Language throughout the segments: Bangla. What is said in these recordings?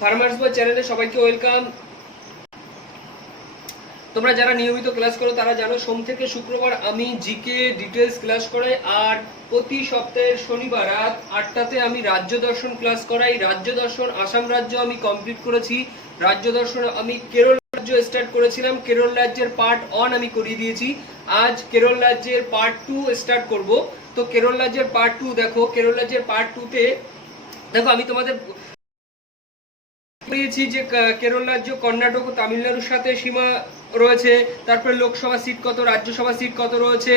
ফার্মার্স বয় চ্যানেলে সবাইকে ওয়েলকাম। তোমরা যারা নিয়মিত ক্লাস করো তারা জানো সোম থেকে শুক্রবার আমি জিকে ডিটেলস ক্লাস করাই, আর প্রতি সপ্তাহের শনিবার রাত 8টাতে আমি রাজ্য দর্শন ক্লাস করাই। রাজ্য দর্শন আসাম রাজ্য আমি কমপ্লিট করেছি। রাজ্য দর্শন আমি কেরল রাজ্য স্টার্ট করেছিলাম, কেরল রাজ্যের পার্ট 1 আমি করিয়ে দিয়েছি। আজ কেরল রাজ্যের পার্ট 2 স্টার্ট করব। তো কেরল রাজ্যের পার্ট 2 দেখো, কেরল রাজ্যের পার্ট 2তে দেখো আমি তোমাদের পেয়েছি যে কেরল রাজ্য কর্ণাটক ও তামিলনাড়ুর সাথে সীমা রয়েছে, তারপরে লোকসভা সিট কত, রাজ্যসভা সিট কত রয়েছে,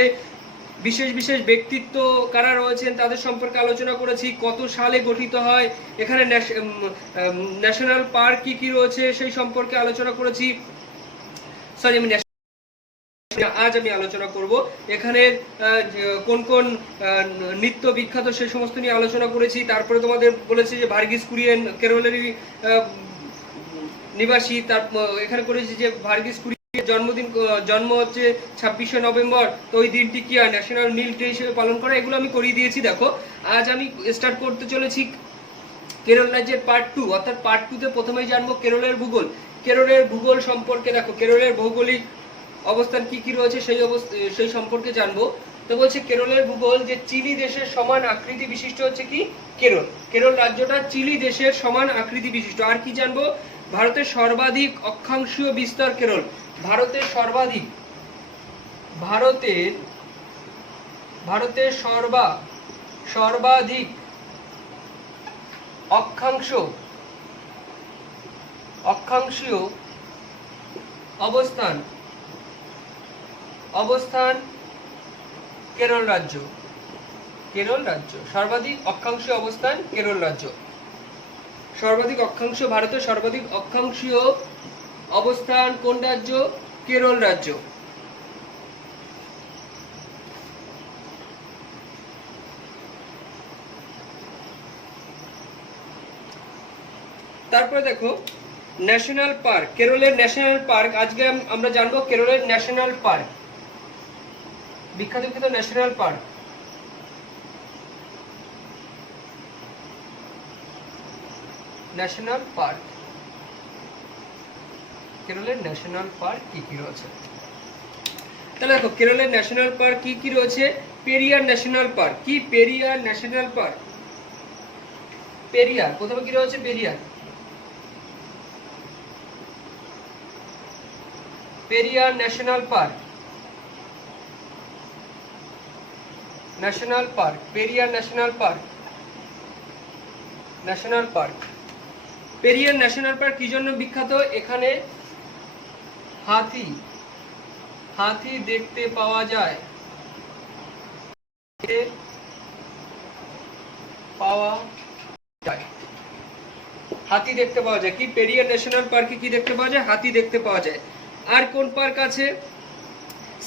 বিশেষ বিশেষ ব্যক্তিত্ব কারা রয়েছেন তাদের সম্পর্কে আলোচনা করেছি, কত সালে গঠিত হয়, এখানে ন্যাশনাল পার্ক কি কি রয়েছে সেই সম্পর্কে আলোচনা করেছি। সরি, আজ আমি আলোচনা করব এখানে কোন কোন নৃত্য বিখ্যাত সেই সমস্ত নিয়ে আলোচনা করেছি। তারপরে তোমাদের বলেছি যে ভার্গিস কুরিয়েন কেরলেরই নিবাসী, তার এখানে করেছি যে ভার্গিস কুরিয়েন জন্ম হচ্ছে 26শে নভেম্বর। তো ওই দিনটি কি হয়, ন্যাশনাল মিল্ক ডে হিসেবে পালন করা, এগুলো আমি করিয়ে দিয়েছি। দেখো আজ আমি স্টার্ট করতে চলেছি কেরল রাজ্যের পার্ট 2, অর্থাৎ পার্ট 2তে প্রথমেই জানবো কেরলের ভূগোল। কেরলের ভূগোল সম্পর্কে দেখো কেরলের ভৌগোলিক অবস্থান কি কি রয়েছে সেই সম্পর্কে জানবো। তো বলছে কেরলের ভূগোল যে চিলি দেশের সমান আকৃতি বিশিষ্ট হচ্ছে কি কেরল। কেরল রাজ্যটা চিলি দেশের সমান আকৃতি বিশিষ্ট। আর কি জানবো, ভারতের সর্বাধিক অক্ষাংশীয় বিস্তার কেরল। ভারতের সর্বাধিক অক্ষাংশীয় অবস্থান কেরল রাজ্য। সর্বাধিক অক্ষাংশীয় অবস্থান কেরল রাজ্য। ভারতের সর্বাধিক অক্ষাংশীয় অবস্থান কোন রাজ্য? কেরল রাজ্য। তারপরে দেখো ন্যাশনাল পার্ক, কেরলের ন্যাশনাল পার্ক। আজকে আমরা জানবো কেরলের ন্যাশনাল পার্ক, বিখ্যাত ন্যাশনাল পার্ক। কেরলের ন্যাশনাল পার্ক কি কি রয়েছে? তাহলে দেখো কেরলের ন্যাশনাল পার্ক কি কি রয়েছে। Periyar national park. কি পেরিয়ার ন্যাশনাল পার্ক? পেরিয়ার প্রথমে কি রয়েছে? Periyar national park. Periyar national park কি জন্য বিখ্যাত? এখানে হাতি দেখতে পাওয়া যায়। কি পেরিয়ার ন্যাশনাল পার্কে কি দেখতে পাওয়া যায়? হাতি দেখতে পাওয়া যায়। আর কোন পার্ক আছে?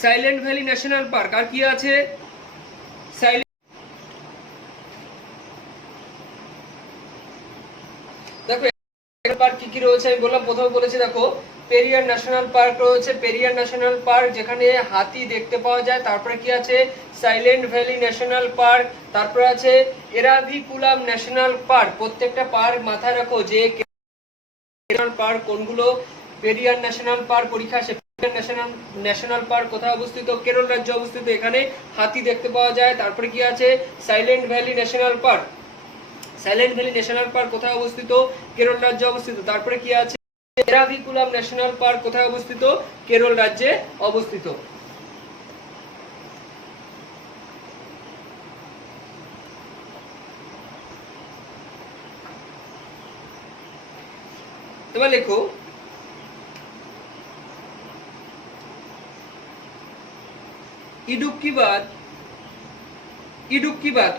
Silent valley national park. আর কি আছে? দেখো পার্ক কি কি রয়েছে আমি বললাম, প্রথমে বলেছি দেখো পেরিয়ার ন্যাশনাল পার্ক রয়েছে। পেরিয়ার ন্যাশনাল পার্ক যেখানে হাতি দেখতে পাওয়া যায়। তারপরে কি আছে? Silent valley national park. তারপরে আছে এরাভিকুলাম ন্যাশনাল পার্ক। প্রত্যেকটা পার্ক মাথায় রাখো যে ন্যাশনাল পার্ক কোনগুলো। পেরিয়ার ন্যাশনাল পার্ক পরীক্ষা আসে। ন্যাশনাল পার্ক কোথায় অবস্থিত? কেরল রাজ্যে অবস্থিত। এখানে হাতি দেখতে পাওয়া যায়। তারপরে কি আছে? Silent valley national park. কোথায় অবস্থিত? কেরল রাজ্যে অবস্থিত। তারপরে কি আছে? এরাভিকুলাম ন্যাশনাল পার্ক কোথায় অবস্থিত? কেরল রাজ্যে অবস্থিত। এবার লেখো ইডুক্কিবাদ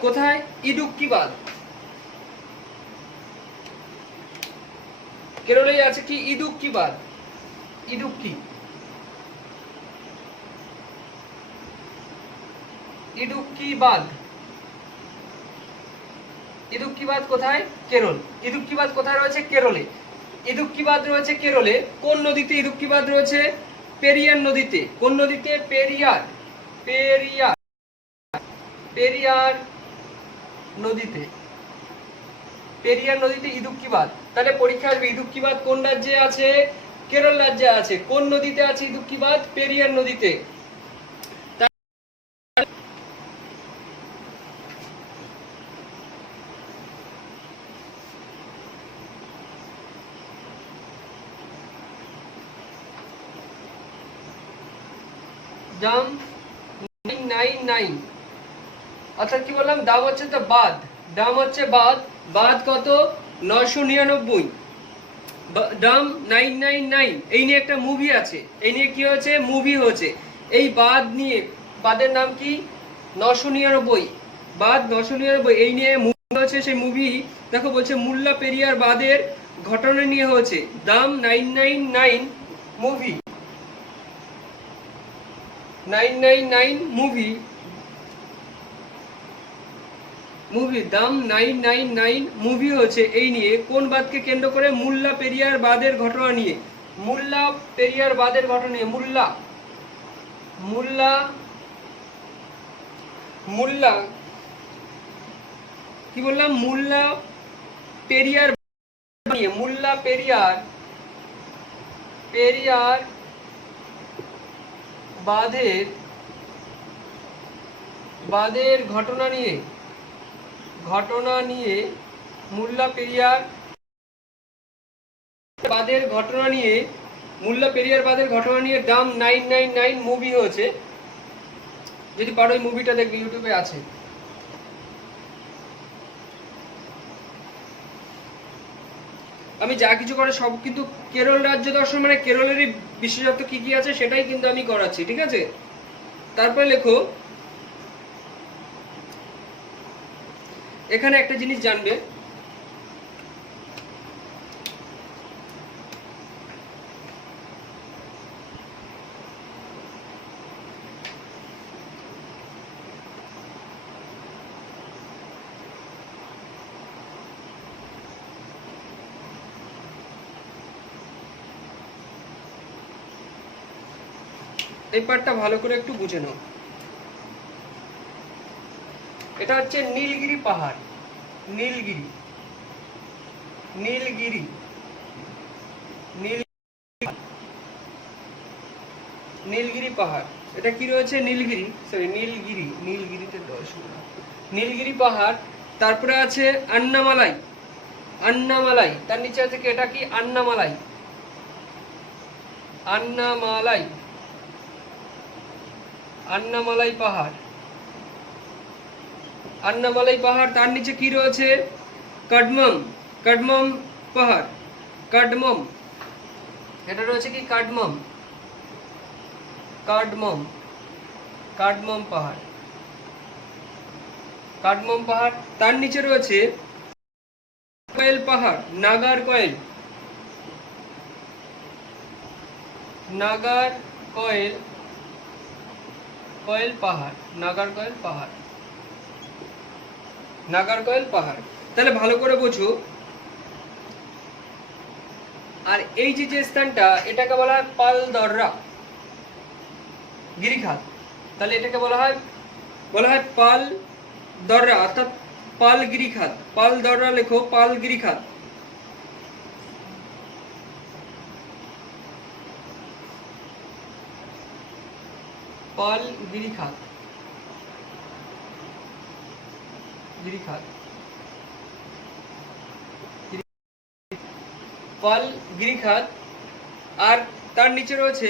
কোথায়? ইডুক্কিবাদ কেরলে আছে। কি? ইডুক্কিবাদ। ইডুক্কিবাদ কোথায়? কেরল। ইডুক্কিবাদ কোথায় রয়েছে? কেরলে। ইডুক্কিবাদ রয়েছে কেরলে। কোন নদীতে ইডুক্কিবাদ রয়েছে? পেরিয়ার নদীতে। কোন নদীতে? পেরিয়ার নদীতে। পেরিয়ার নদীতে ইদুক্কি বাঁধ। তাহলে পরীক্ষা আসবে ইদুক্কি বাঁধ কোন রাজ্যে আছে? কেরল রাজ্যে আছে। কোন নদীতে আছে ইদুক্কি বাঁধ? পেরিয়ার নদীতে। দাম 999, অর্থাৎ কি বললাম, দাম হচ্ছে তো বাদ, দাম হচ্ছে বাদ, বাদ কত? 999, দাম 999। এই নিয়ে একটা মুভি আছে, এই নিয়ে কি হয়েছে? মুভি হয়েছে। এই বাদ নিয়ে, বাদের নাম কি? 999, বাদ 999, এই নিয়ে মুভি হয়েছে। সেই মুভি দেখো বলছে মুল্লা পেরিয়ার বাদের ঘটনা নিয়ে হয়েছে। দাম 999 মুভি, 999 মুভি, দাম 999 মুভি হচ্ছে এই নিয়ে। কোন বাদকে কেন্দ্র করে? মুল্লা পেরিয়ার বাদের ঘটনা নিয়ে। মুল্লা পেরিয়ার বাদের ঘটনা নিয়ে। মুল্লা মুল্লা মুল্লা কি বললাম? মুল্লা পেরিয়ার নিয়ে। মুল্লা পেরিয়ার বাদের ঘটনা নিয়ে, মুল্লা পেরিয়ার বাদের ঘটনা নিয়ে, মুল্লা পেরিয়ার বাদের ঘটনা নিয়ে দাম 999 মুভি হয়েছে। যদি পারো এই মুভিটা দেখবে, ইউটিউবে আছে। আমি যা কিছু করে সব কিন্তু কেরল রাজ্য দর্শন, মানে কেরলেরই বিশেষত্ব কি কি আছে সেটাই কিন্তু আমি করাচ্ছি, ঠিক আছে? তারপরে লেখো, এখানে একটা জিনিস জানবে, এই পার্টটা ভালো করে একটু বুঝে নাও। এটা হচ্ছে নীলগিরি পাহাড়, নীলগিরি পাহাড়। এটা কি রয়েছে? নীলগিরি পাহাড়। তারপরে আছে আন্নামালাই, তার নিচে আছে কি? এটা কি? আন্নামালাই পাহাড়। তার নিচে কি রয়েছে? কাডমম পাহাড়। এটা রয়েছে কি? কাডমম পাহাড়। তার নিচে রয়েছে কয়েল পাহাড়, নাগারকয়েল পাহাড়। তাহলে ভালো করে বোঝো। আর এই যে স্থানটা, এটাকে বলা হয় পালদররা গিরিখাত। তাহলে এটাকে বলা হয় পালদররা, অর্থাৎ পালগিরিখাত। পালদররা লেখো, পালগিরিখাত। পালগিরিখাত। আর তার নিচে রয়েছে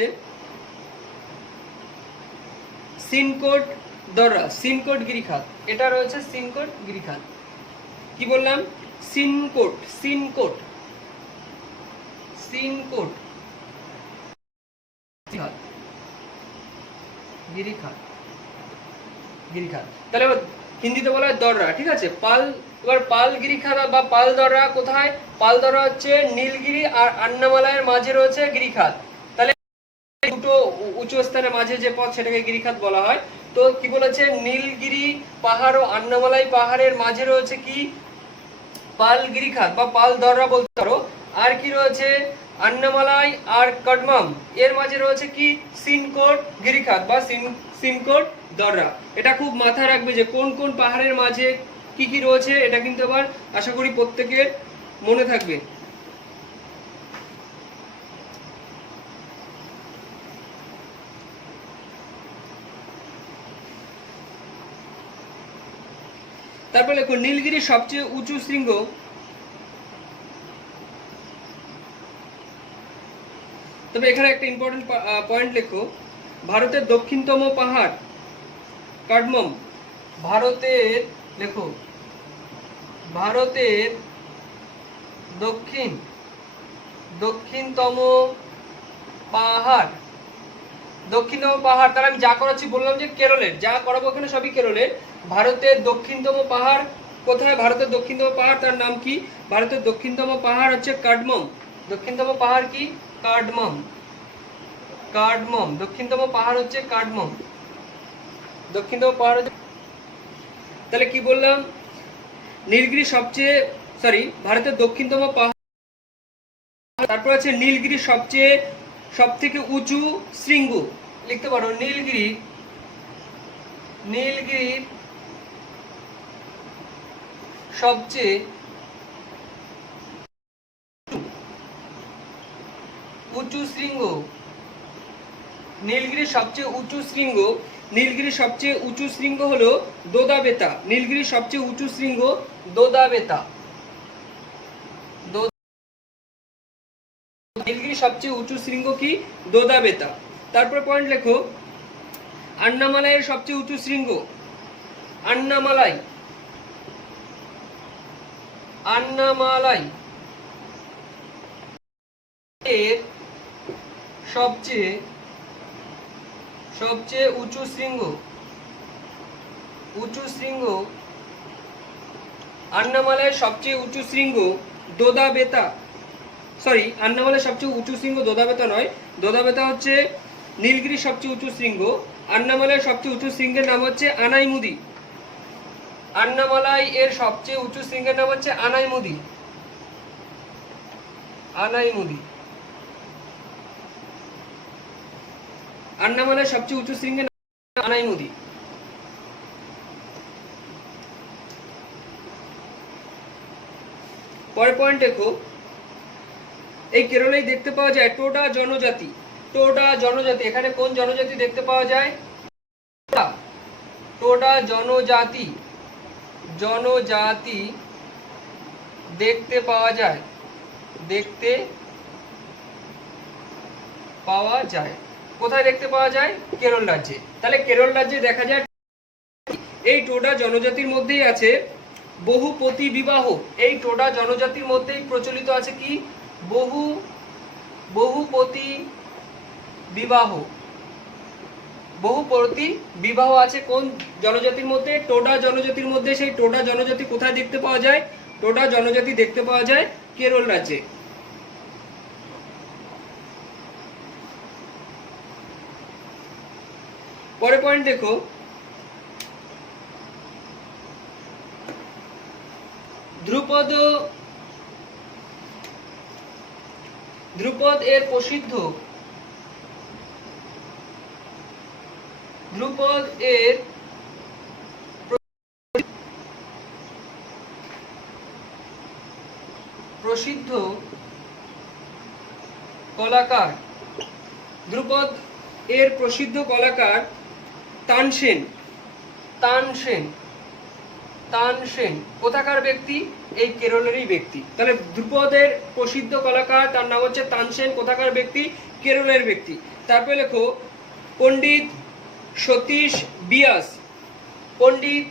সিনকোট দররা, সিনকোট গিরিখাত। এটা রয়েছে সিনকোট গিরিখাত। কি বললাম? সিনকোট গিরিখাত। তাহলে হিন্দিতে বলা হয় দররা, ঠিক আছে? এবার পালগিরিখাত বা পালদররা কোথায়? পালদররা হচ্ছে নীলগিরি আর আন্নামালাইয়ের মাঝে রয়েছে গিরিখাত। তাহলে দুটো উঁচু স্থানের মাঝে যে পথ, সেটাকে গিরিখাত বলা হয়। তো কি বলেছে? নীলগিরি পাহাড় ও আন্নামালাই পাহাড়ের মাঝে রয়েছে কি? পালগিরিখাত বা পালদররা বলতে পারো। আর কি রয়েছে? আন্নামালাই আর কাডমম, এর মাঝে রয়েছে কি? সিনকোট গিরিখাত বা সিনকোট দররা। এটা খুব মাথায় রাখবে যে কোন কোন পাহাড়ের মাঝে কি কি রয়েছে এটা কিন্তু আবার আশা করি প্রত্যেকের মনে থাকবে। তারপর লেখো নীলগিরির সবচেয়ে উঁচু শৃঙ্গ, তবে এখানে একটা ইম্পর্টেন্ট পয়েন্ট লেখো, ভারতের দক্ষিণতম পাহাড় কাঠমাম। ভারতের লেখো ভারতের দক্ষিণতম পাহাড়, তাহলে আমি যা করাচ্ছি বললাম যে কেরলের, যা করাবো এখানে সবই কেরলের। ভারতের দক্ষিণতম পাহাড় কোথায়? ভারতের দক্ষিণতম পাহাড় তার নাম কি? ভারতের দক্ষিণতম পাহাড় হচ্ছে কাঠমাম। দক্ষিণতম পাহাড় কি? কাঠমাম। দক্ষিণতম পাহাড় হচ্ছে কাঠমাম। দক্ষিণতম পাহাড় হচ্ছে, তাহলে কি বললাম? নীলগিরি ভারতের দক্ষিণতম পাহাড়, তারপর আছে নীলগিরি সবথেকে উঁচু শৃঙ্গ। লিখতে পারো নীলগিরি সবচেয়ে উঁচু শৃঙ্গ। নীলগিরির সবচেয়ে উঁচু শৃঙ্গ হলো দোদা-বেতা। নীলগিরির সবচেয়ে উঁচু শৃঙ্গ দোদা-বেতা। নীলগিরির সবচেয়ে উঁচু শৃঙ্গ কি? দোদা-বেতা। তারপর পয়েন্ট লেখো আন্নামালাইয়ের সবচেয়ে উঁচু শৃঙ্গ। আন্নামালাই এর সবচেয়ে উঁচু শৃঙ্গ। আন্নামালাইয়ের সবচেয়ে উঁচু শৃঙ্গ দোদা-বেতা। আন্নামালাইয়ের সবচেয়ে উঁচু শৃঙ্গ দোদা-বেতা নয়, দোদা-বেতা হচ্ছে নীলগিরির সবচেয়ে উঁচু শৃঙ্গ। আন্নামালাইয়ের সবচেয়ে উঁচু শৃঙ্গের নাম হচ্ছে আনাইমুদি। আন্নামালাই এর সবচেয়ে উঁচু শৃঙ্গের নাম হচ্ছে আনাইমুদি। আন্নামালাইয়ের সবচেয়ে উঁচু শৃঙ্গের নাম আনাইমুদি। পরের পয়েন্ট দেখো, এই কেরলেই দেখতে পাওয়া যায় টোডা জনজাতি। এখানে কোন জনজাতি দেখতে পাওয়া যায়? টোডা জনজাতি দেখতে পাওয়া যায়। কোথায় দেখতে পাওয়া যায়? কেরল রাজ্যে। তাহলে কেরল রাজ্যে দেখা যায় এই টোডা জনজাতির মধ্যেই আছে বহুপতি বিবাহ। এই টোডা জনজাতির মধ্যেই প্রচলিত আছে কি? বহুপতি বিবাহ আছে কোন জনজাতির মধ্যে? টোডা জনজাতির মধ্যে। সেই টোডা জনজাতি কোথায় দেখতে পাওয়া যায়? টোডা জনজাতি দেখতে পাওয়া যায় কেরল রাজ্যে। পরের পয়েন্ট দেখো, ধ্রুপদ এর প্রসিদ্ধ কলাকার তানসেন কোথাকার ব্যক্তি? এই কেরলেরই ব্যক্তি। তাহলে ধ্রুপদের প্রসিদ্ধ কলাকার তার নাম হচ্ছে তানসেন, কোথাকার ব্যক্তি? কেরলের ব্যক্তি। তারপরে লেখো পণ্ডিত সতীশ বিয়াস। পণ্ডিত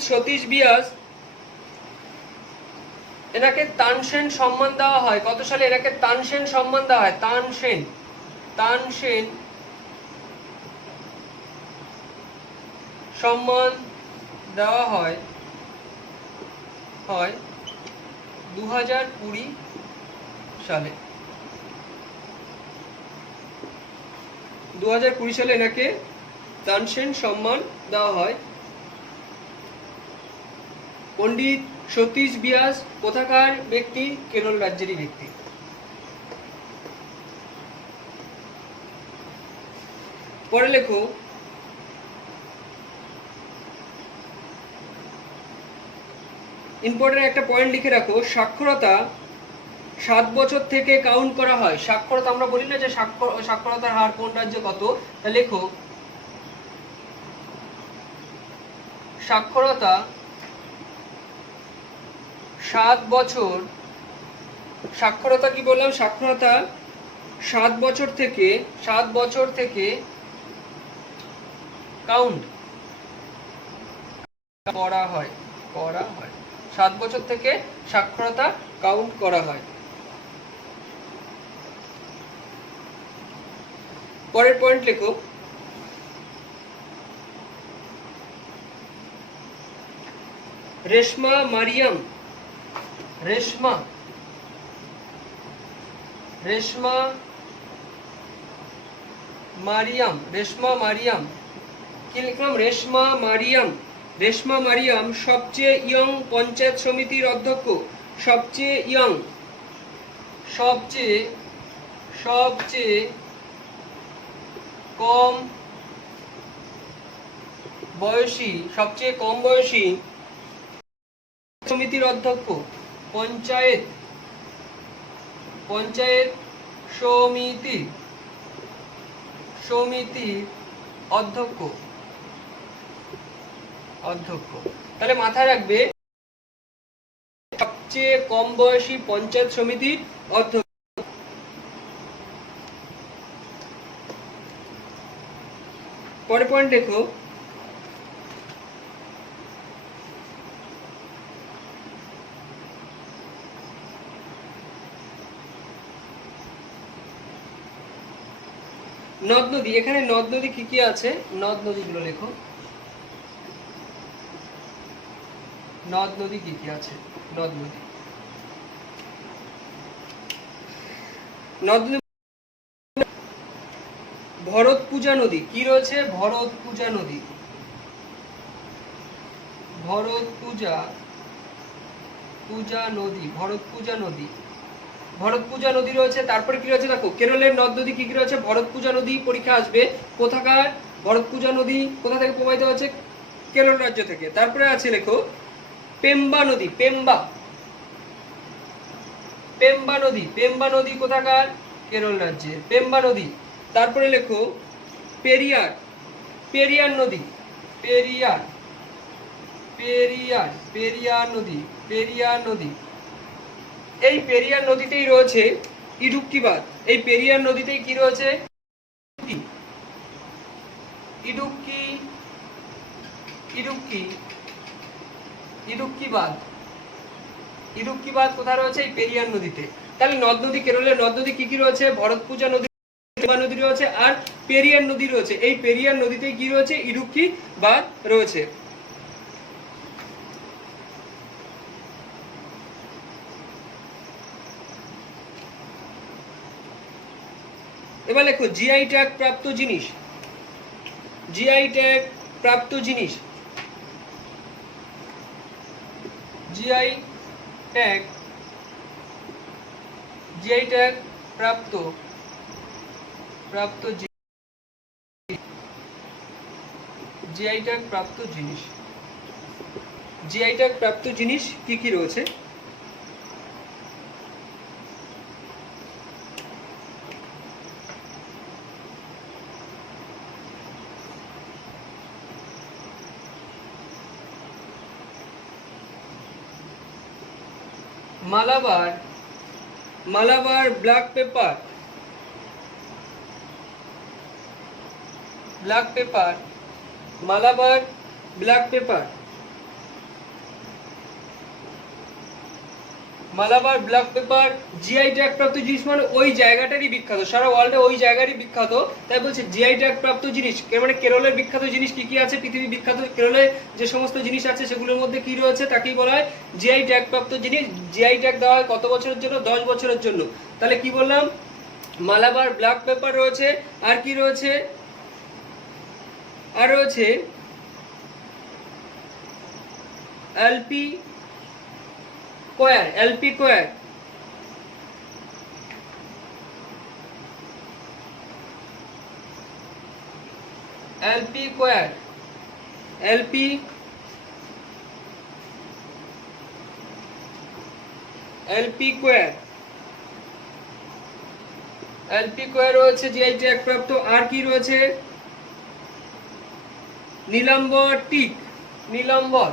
সতীশ বিয়াস এনাকে তানসেন সম্মান দেওয়া হয়। কত সালে এনাকে তানসেন সম্মান দেওয়া হয়? তানসেন সম্মান দেওয়া হয় 2020 সালে। 2020 সালে এনাকে তানসেন সম্মান দেওয়া হয়। পণ্ডিত সতীশ ব্যাস কোথাকার ব্যক্তি? কেরল রাজ্যেরই ব্যক্তি। পরে লেখো ইম্পর্টেন্ট একটা পয়েন্ট লিখে রাখো, সাক্ষরতা 7 বছর থেকে কাউন্ট করা হয়। সাক্ষরতা আমরা বলি না যে সাক্ষরতার হার কোন রাজ্যে কত, তা লেখো সাক্ষরতা 7 বছর, সাক্ষরতা কি বললাম, সাক্ষরতা 7 বছর থেকে কাউন্ট করা হয় 7 বছর থেকে সাক্ষরতা কাউন্ট করা হয়। পরের পয়েন্ট লেখো রেশমা মারিয়াম, রেশমা মারিয়াম কি লিখলাম? রেশমা মারিয়াম সবচেয়ে ইয়ং পঞ্চায়েত সমিতির অধ্যক্ষ। সবচেয়ে ইয়ং, সবচেয়ে কম বয়সী সমিতির অধ্যক্ষ। পঞ্চায়েত সমিতির অধ্যক্ষ। তাহলে মাথায় রাখবে সবচেয়ে কম বয়সী পঞ্চায়েত সমিতির অধ্যক্ষ। পরের পয়েন্ট দেখো নদ নদী। এখানে নদ নদী কি কি আছে, নদ নদীগুলো লেখো। নদ নদী কি কি আছে? নদ নদী ভরত পূজা নদী কি রয়েছে? ভরত পূজা নদী রয়েছে। তারপরে কি রয়েছে দেখো, কেরলের নদ নদী কি কি রয়েছে? ভরত পূজা নদী পরীক্ষা আসবে। কোথাকার? ভরত পূজা নদী কোথা থেকে প্রবাহিত হচ্ছে? কেরল রাজ্য থেকে। তারপরে আছে লেখো পেম্বা নদী। পেম্বা নদী কোথাকার? কেরল রাজ্যের পেম্বা নদী। তারপরে লেখো পেরিয়ার নদী। এই পেরিয়ার নদীতেই রয়েছে ইডুক্কি বাঁধ। এই পেরিয়ার নদীতেই কি রয়েছে? ইডুক্কি বাঁধ কোথায় রয়েছে? এই পেরিয়ার নদীতে। তাহলে নদ নদী, কেরলের নদ নদী কি কি রয়েছে? ভরত পূজা নদী রয়েছে আর পেরিয়ার নদী রয়েছে। এই পেরিয়ার নদীতে কি রয়েছে? ইডুক্কি বাঁধ রয়েছে। এবার লেখো জিআই ট্যাগ প্রাপ্ত জিনিস। জিআই ট্যাগ প্রাপ্ত জিনিস কি কি রয়েছে? Malabar black pepper, Malabar black pepper GI tag প্রাপ্ত জিনিস মানে ওই জায়গাটারই বিখ্যাত, সারা ওয়ার্ল্ডে ওই জায়গারই বিখ্যাত। তাই বলছে জিআই ট্যাগ প্রাপ্ত জিনিস মানে কেরলের বিখ্যাত জিনিস কি কি আছে? পৃথিবী বিখ্যাত কেরলে যে সমস্ত জিনিস আছে সেগুলোর মধ্যে কি রয়েছে তাকেই বলা হয় জিআই ট্যাগ প্রাপ্ত জিনিস। জিআই ট্যাগ দেওয়া হয় কত বছরের জন্য? 10 বছরের জন্য। তাহলে কি বললাম? মালাবার ব্ল্যাক পেপার রয়েছে, আর কি রয়েছে? আর রয়েছে কোয়ার, এলপি কোয়ার, এলপি কোয়ার, এলপি এলপি কোয়ার, এলপি কোয়ার রয়েছে জিআই ট্যাগ প্রাপ্ত। আর কি রয়েছে? নীলাম্বর টিক, নীলাম্বর,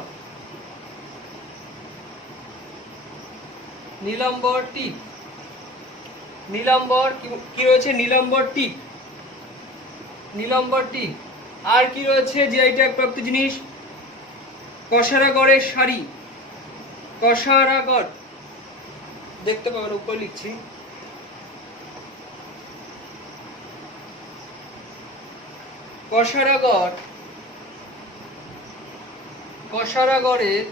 নীলাম্বর টিক, নীলাম্বর কি রয়েছে? নীলাম্বর টিক, নীলাম্বর টিক। আর কি রয়েছে জিআই ট্যাগ প্রাপ্ত জিনিস? কসারাগড়ের শাড়ি, কসারাগড়, দেখতে পাবেন উপরে লিখছি, কসারাগড়, কসারাগড়ের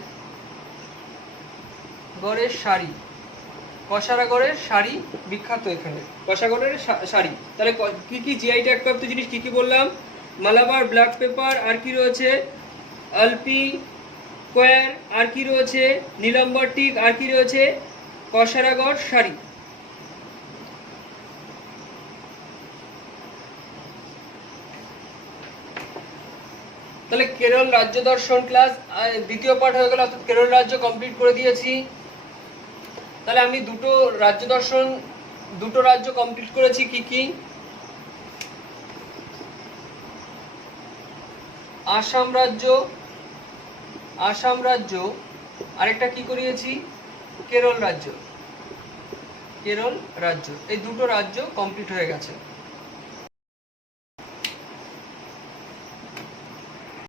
গড়ের শাড়ি, কসারাগড়ের শাড়ি বিখ্যাত এখানে, কসারাগড়ের শাড়ি। তাহলে কি কি জিআই ট্যাগ প্রাপ্ত জিনিস কি কি বললাম? মালাবার ব্ল্যাক পেপার, আর কি রয়েছে? এলপি কোয়ার, আর কি রয়েছে? নীলাম্বর টিক, আর কি রয়েছে? কসারাগড় শাড়ি। তাহলে কেরল রাজ্য দর্শন ক্লাস দ্বিতীয় পার্ট হয়ে গেল, অর্থাৎ কেরল রাজ্য কমপ্লিট করে দিয়েছি। তাহলে আমি দুটো রাজ্য দর্শন, দুটো রাজ্য কমপ্লিট করেছি। কি কি? আসাম রাজ্য, আসাম রাজ্য, আরেকটা কি করিয়েছি? কেরল রাজ্য, কেরল রাজ্য। এই দুটো রাজ্য কমপ্লিট হয়ে গেছে।